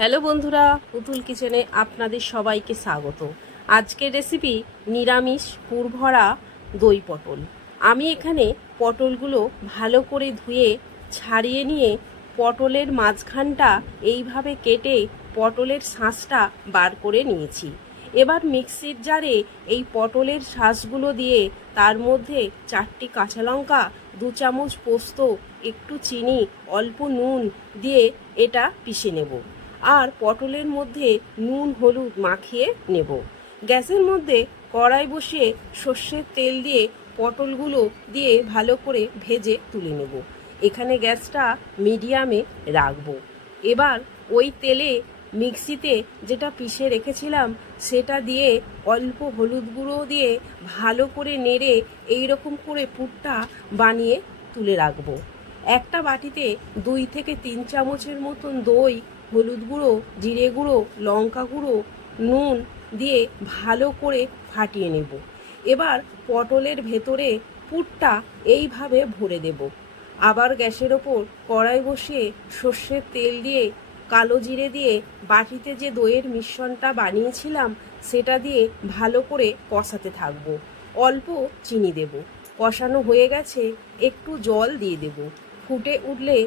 Hello বন্ধুরা, পুতুল কিচেনে আপনাদের সবাইকে স্বাগত। আজকের রেসিপি নিরামিষ পুরভরা দই পটল। আমি এখানে পটলগুলো ভালো করে ধুয়ে ছাড়িয়ে নিয়ে পটলের মাঝখানটা এইভাবে কেটে পটলের শাঁসটা বার করে নিয়েছি। এবার মিক্সির জারে এই পটলের শাঁসগুলো দিয়ে তার মধ্যে 4টি কাঁচা লঙ্কা, 2 চামচ পোস্ত, একটু চিনি, অল্প নুন দিয়ে এটা পিষে নেব। আর পটলের মধ্যে নুন হলুদ মাখিয়ে নেব। গ্যাসের মধ্যে কড়াই বসিয়ে সর্ষের তেল দিয়ে পটলগুলো দিয়ে ভালো করে ভেজে তুলে নেব। এখানে গ্যাসটা মিডিয়ামে রাখবো। এবার ওই তেলে মিক্সিতে যেটা পিষে রেখেছিলাম সেটা দিয়ে অল্প হলুদ গুঁড়ো দিয়ে ভালো করে নেড়ে এই রকম করে পুরটা বানিয়ে তুলে রাখবো। একটা বাটিতে 2 থেকে 3 চামচের মতন দই, হলুদ গুঁড়ো, জিরে গুঁড়ো, লঙ্কা গুঁড়ো, নুন দিয়ে ভালো করে ফাটিয়ে নেব। এবার পটলের ভেতরে পুরটা এইভাবে ভরে দেব। আবার গ্যাসের ওপর কড়াই বসিয়ে সর্ষের তেল দিয়ে কালো জিরে দিয়ে বাটিতে যে দইয়ের মিশ্রণটা বানিয়েছিলাম সেটা দিয়ে ভালো করে কষাতে থাকবো। অল্প চিনি দেব। কষানো হয়ে গেছে, একটু জল দিয়ে দেব। ফুটে উঠলে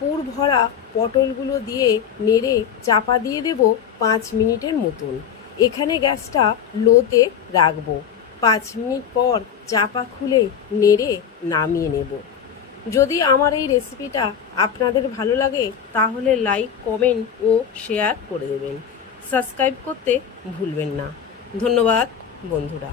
পুর ভরা পটলগুলো দিয়ে নেড়ে চাপা দিয়ে দেব 5 মিনিটের মতন। এখানে গ্যাসটা লোতে রাখবো। 5 মিনিট পর চাপা খুলে নেড়ে নামিয়ে নেব। যদি আমার এই রেসিপিটা আপনাদের ভালো লাগে তাহলে লাইক, কমেন্ট ও শেয়ার করে দেবেন। সাবস্ক্রাইব করতে ভুলবেন না। ধন্যবাদ বন্ধুরা।